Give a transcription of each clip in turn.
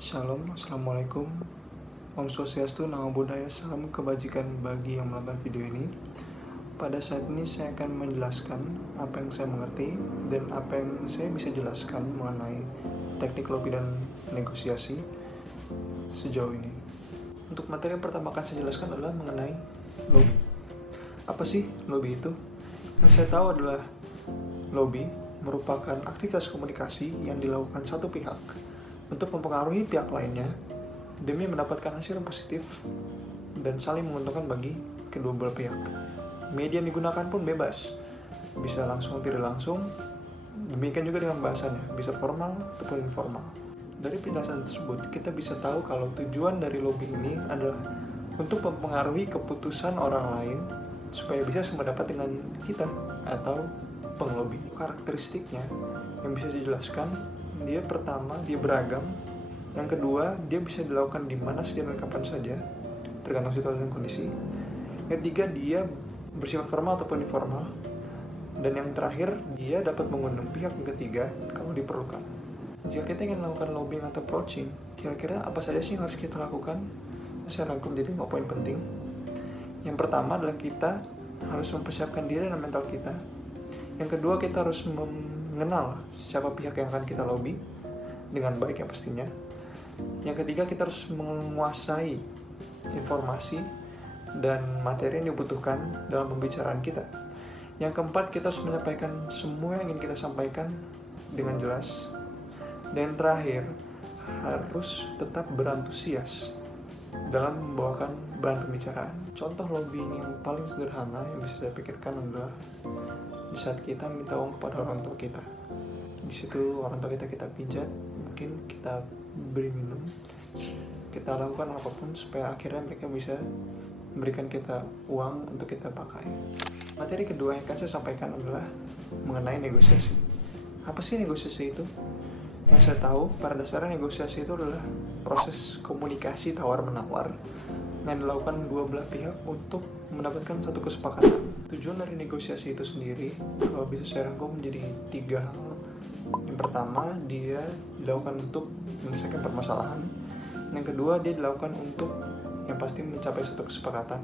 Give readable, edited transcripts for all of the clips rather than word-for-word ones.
Shalom, Assalamualaikum. Om Swastiastu, Namo Buddhaya, salam kebajikan bagi yang menonton video ini. Pada saat ini saya akan menjelaskan apa yang saya mengerti dan apa yang saya bisa jelaskan mengenai teknik lobby dan negosiasi sejauh ini. Untuk materi yang pertama akan saya jelaskan adalah mengenai lobby. Apa sih lobby itu? Yang saya tahu adalah lobby merupakan aktivitas komunikasi yang dilakukan satu pihak untuk mempengaruhi pihak lainnya demi mendapatkan hasil yang positif dan saling menguntungkan bagi kedua belah pihak. Media yang digunakan pun bebas, bisa langsung tidak langsung, demikian juga dengan bahasanya, bisa formal ataupun informal. Dari penjelasan tersebut, kita bisa tahu kalau tujuan dari lobby ini adalah untuk mempengaruhi keputusan orang lain supaya bisa sependapat dengan kita atau penglobi. Karakteristiknya yang bisa dijelaskan, dia pertama, dia beragam. Yang kedua, dia bisa dilakukan di mana saja dan kapan saja, tergantung situasi dan kondisi. Yang ketiga, dia bersifat formal ataupun informal. Dan yang terakhir, dia dapat mengundang pihak yang ketiga kalau diperlukan. Jika kita ingin melakukan lobbying atau approaching, kira-kira apa saja sih yang harus kita lakukan? Saya rangkum jadi 5 poin penting. Yang pertama adalah kita harus mempersiapkan diri dan mental kita. Yang kedua, kita harus mengenal siapa pihak yang akan kita lobby dengan baik ya pastinya. Yang ketiga, kita harus menguasai informasi dan materi yang dibutuhkan dalam pembicaraan kita. Yang keempat, kita harus menyampaikan semua yang ingin kita sampaikan dengan jelas. Dan yang terakhir, harus tetap berantusias dalam membawakan bahan pembicaraan. Contoh lobbying yang paling sederhana yang bisa saya pikirkan adalah di saat kita minta uang kepada orang tua kita. Di situ orang tua kita pijat, mungkin kita beri minum, kita lakukan apapun supaya akhirnya mereka bisa memberikan kita uang untuk kita pakai. Materi kedua yang akan saya sampaikan adalah mengenai negosiasi. Apa sih negosiasi itu? Yang saya tahu, pada dasarnya negosiasi itu adalah proses komunikasi tawar-menawar yang dilakukan dua belah pihak untuk mendapatkan satu kesepakatan. Tujuan dari negosiasi itu sendiri, kalau bisa saya rangkum menjadi 3 hal. Yang pertama, dia dilakukan untuk menyelesaikan permasalahan. Yang kedua, dia dilakukan untuk yang pasti mencapai satu kesepakatan.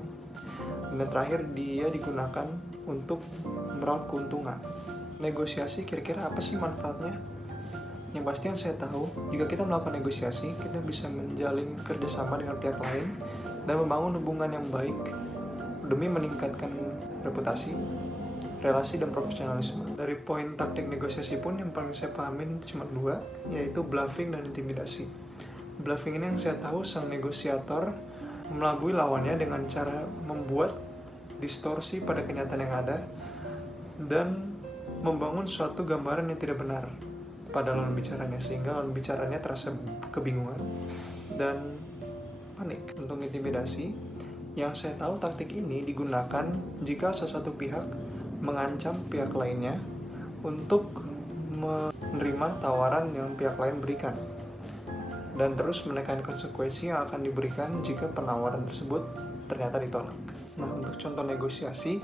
Dan yang terakhir, dia digunakan untuk meraup keuntungan. Negosiasi kira-kira apa sih manfaatnya? Yang pasti yang saya tahu, jika kita melakukan negosiasi, kita bisa menjalin kerjasama dengan pihak lain dan membangun hubungan yang baik demi meningkatkan reputasi, relasi, dan profesionalisme. Dari poin taktik negosiasi pun yang paling saya pahamin cuma 2, yaitu bluffing dan intimidasi. Bluffing ini yang saya tahu, sang negosiator melabui lawannya dengan cara membuat distorsi pada kenyataan yang ada dan membangun suatu gambaran yang tidak benar pada lawan bicaranya, sehingga lawan bicaranya terasa kebingungan dan panik. Untuk intimidasi, yang saya tahu taktik ini digunakan jika salah satu pihak mengancam pihak lainnya untuk menerima tawaran yang pihak lain berikan dan terus menekan konsekuensi yang akan diberikan jika penawaran tersebut ternyata ditolak. Nah, untuk contoh negosiasi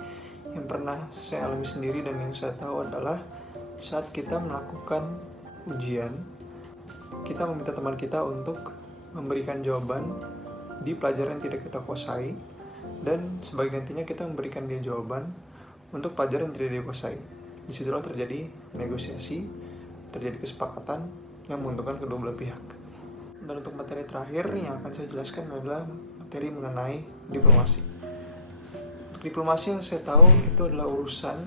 yang pernah saya alami sendiri dan yang saya tahu adalah saat kita melakukan ujian, kita meminta teman kita untuk memberikan jawaban di pelajaran yang tidak kita kuasai, dan sebagai gantinya kita memberikan dia jawaban untuk pelajaran yang tidak dia kuasai. Disitulah terjadi negosiasi, terjadi kesepakatan yang menguntungkan kedua belah pihak. Dan untuk materi terakhir yang akan saya jelaskan adalah materi mengenai diplomasi. Untuk diplomasi yang saya tahu itu adalah urusan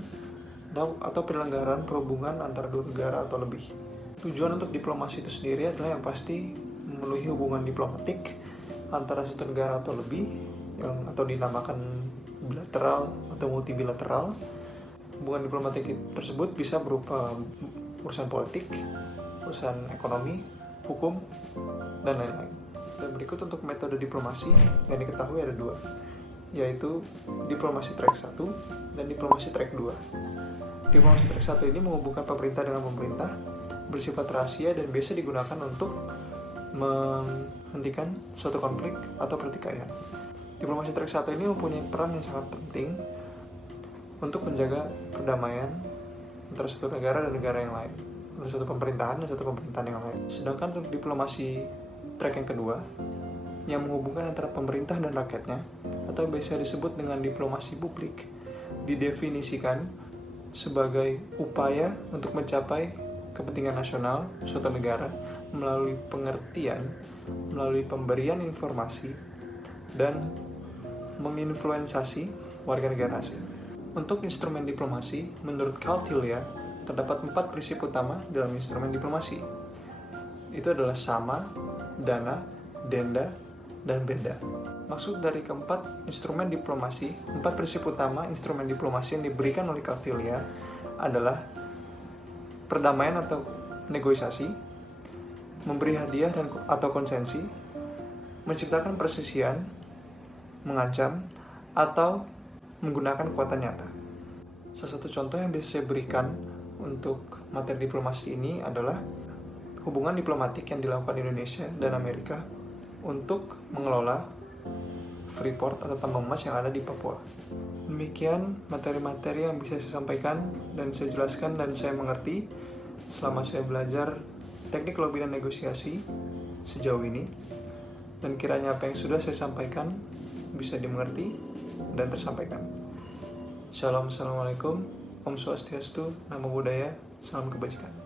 atau penyelenggaraan perhubungan antara dua negara atau lebih. Tujuan untuk diplomasi itu sendiri adalah yang pasti memenuhi hubungan diplomatik antara satu negara atau lebih, yang atau dinamakan bilateral atau multilateral. Hubungan diplomatik tersebut bisa berupa urusan politik, urusan ekonomi, hukum, dan lain-lain. Dan berikut untuk metode diplomasi yang diketahui ada 2, yaitu diplomasi track 1 dan diplomasi track 2. Diplomasi track 1 ini menghubungkan pemerintah dengan pemerintah, bersifat rahasia dan biasa digunakan untuk menghentikan suatu konflik atau pertikaian. Diplomasi track 1 ini mempunyai peran yang sangat penting untuk menjaga perdamaian antara satu negara dan negara yang lain, antara satu pemerintahan dan satu pemerintahan yang lain. Sedangkan untuk diplomasi track yang kedua, yang menghubungkan antara pemerintah dan rakyatnya, atau biasa disebut dengan diplomasi publik, didefinisikan sebagai upaya untuk mencapai kepentingan nasional suatu negara melalui pengertian, melalui pemberian informasi, dan menginfluensasi warga negara asing. Untuk instrumen diplomasi, menurut Kautilya, terdapat 4 prinsip utama dalam instrumen diplomasi. Itu adalah sama, dana, denda, dan beda. Maksud dari keempat instrumen diplomasi, 4 prinsip utama instrumen diplomasi yang diberikan oleh Kautilya adalah perdamaian atau negosiasi, memberi hadiah atau konsensi, menciptakan persisian, mengancam, atau menggunakan kekuatan nyata. Salah satu contoh yang bisa saya berikan untuk materi diplomasi ini adalah hubungan diplomatik yang dilakukan Indonesia dan Amerika untuk mengelola Freeport atau tambang emas yang ada di Papua. Demikian materi-materi yang bisa saya sampaikan dan saya jelaskan dan saya mengerti selama saya belajar teknik lobby dan negosiasi sejauh ini, dan kiranya apa yang sudah saya sampaikan bisa dimengerti dan tersampaikan. Shalom, assalamualaikum, Om Swastiastu, Namo Buddhaya, salam kebajikan.